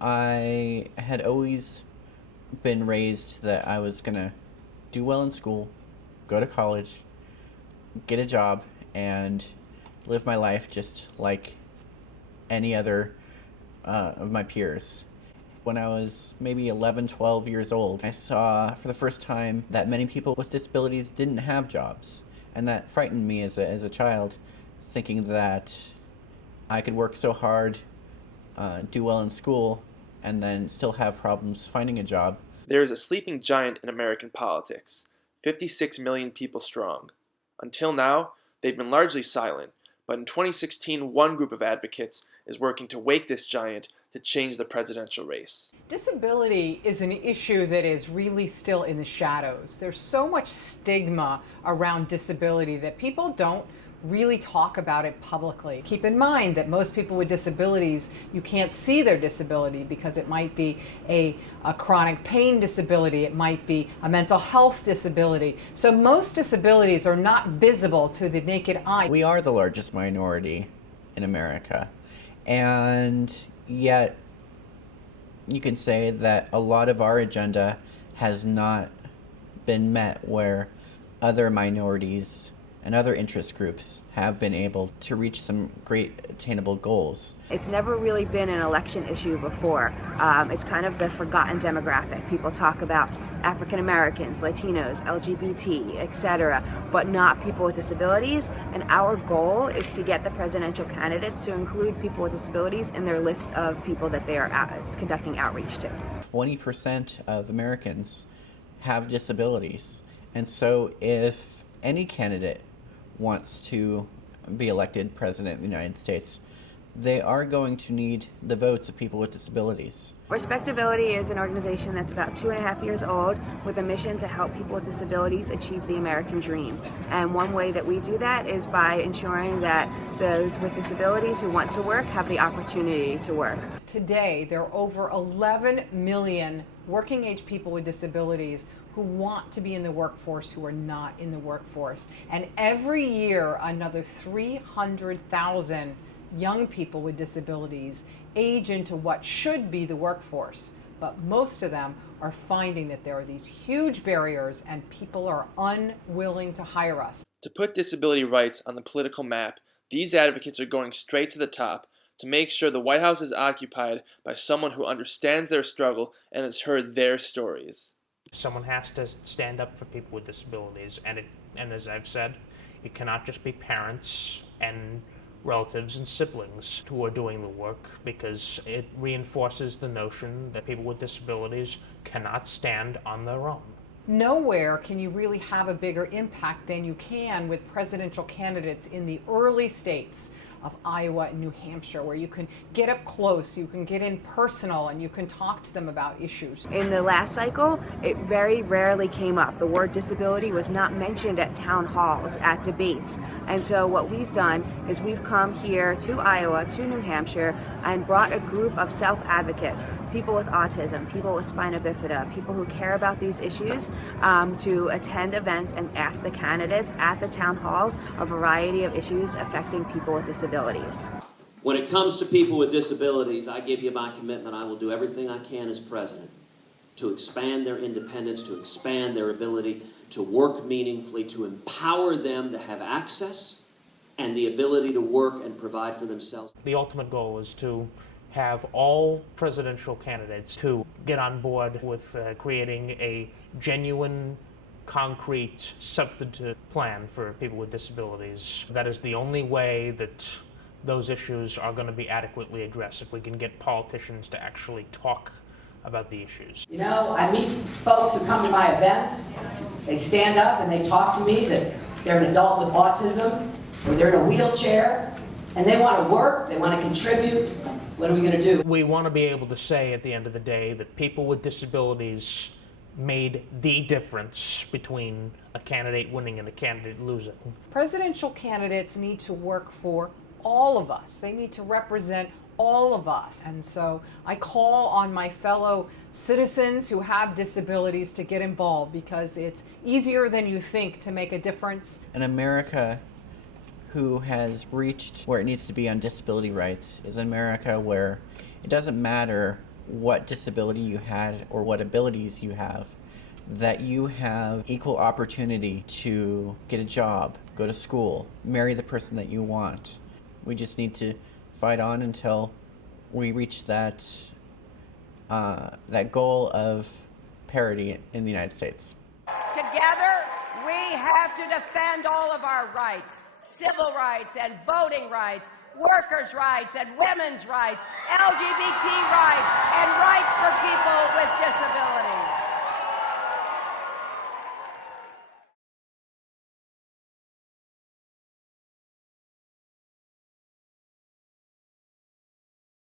I had always been raised that I was going to do well in school, go to college, get a job, and live my life just like any other of my peers. When I was maybe 11, 12 years old, I saw for the first time that many people with disabilities didn't have jobs. And that frightened me as a child, thinking that I could work so hard, do well in school, and then still have problems finding a job. There is a sleeping giant in American politics, 56 million people strong. Until now, they've been largely silent, but in 2016, one group of advocates is working to wake this giant to change the presidential race. Disability is an issue that is really still in the shadows. There's so much stigma around disability that people don't really talk about it publicly. Keep in mind that most people with disabilities, you can't see their disability because it might be a chronic pain disability, it might be a mental health disability. So most disabilities are not visible to the naked eye. We are the largest minority in America, and yet you can say that a lot of our agenda has not been met where other minorities and other interest groups have been able to reach some great attainable goals. It's never really been an election issue before. It's kind of the forgotten demographic. People talk about African Americans, Latinos, LGBT, etc., but not people with disabilities. And our goal is to get the presidential candidates to include people with disabilities in their list of people that they are conducting outreach to. 20% of Americans have disabilities. And so if any candidate wants to be elected president of the United States, they are going to need the votes of people with disabilities. Respectability is an organization that's about 2.5 years old with a mission to help people with disabilities achieve the American dream. And one way that we do that is by ensuring that those with disabilities who want to work have the opportunity to work. Today, there are over 11 million working age people with disabilities who want to be in the workforce who are not in the workforce. And every year, another 300,000 young people with disabilities age into what should be the workforce. But most of them are finding that there are these huge barriers and people are unwilling to hire us. To put disability rights on the political map, these advocates are going straight to the top to make sure the White House is occupied by someone who understands their struggle and has heard their stories. Someone has to stand up for people with disabilities, and as I've said, it cannot just be parents and relatives and siblings who are doing the work, because it reinforces the notion that people with disabilities cannot stand on their own. Nowhere can you really have a bigger impact than you can with presidential candidates in the early states of Iowa and New Hampshire, where you can get up close, you can get in personal, and you can talk to them about issues. In the last cycle, it very rarely came up. The word disability was not mentioned at town halls, at debates. And so what we've done is we've come here to Iowa, to New Hampshire, and brought a group of self-advocates, people with autism, people with spina bifida, people who care about these issues, to attend events and ask the candidates at the town halls a variety of issues affecting people with disabilities. When it comes to people with disabilities, I give you my commitment. I will do everything I can as president to expand their independence, to expand their ability to work meaningfully, to empower them to have access and the ability to work and provide for themselves. The ultimate goal is to have all presidential candidates to get on board with creating a genuine, concrete, substantive plan for people with disabilities. That is the only way that those issues are going to be adequately addressed, if we can get politicians to actually talk about the issues. You know, I meet folks who come to my events, they stand up and they talk to me that they're an adult with autism, or they're in a wheelchair, and they want to work, they want to contribute. What are we going to do? We want to be able to say at the end of the day that people with disabilities made the difference between a candidate winning and a candidate losing. Presidential candidates need to work for all of us. They need to represent all of us. And so I call on my fellow citizens who have disabilities to get involved, because it's easier than you think to make a difference. An America who has reached where it needs to be on disability rights is an America where it doesn't matter what disability you had or what abilities you have, that you have equal opportunity to get a job, go to school, marry the person that you want. We just need to fight on until we reach that goal of parity in the United States. Together, we have to defend all of our rights, civil rights and voting rights, workers' rights and women's rights, LGBT rights, and rights for people with disabilities.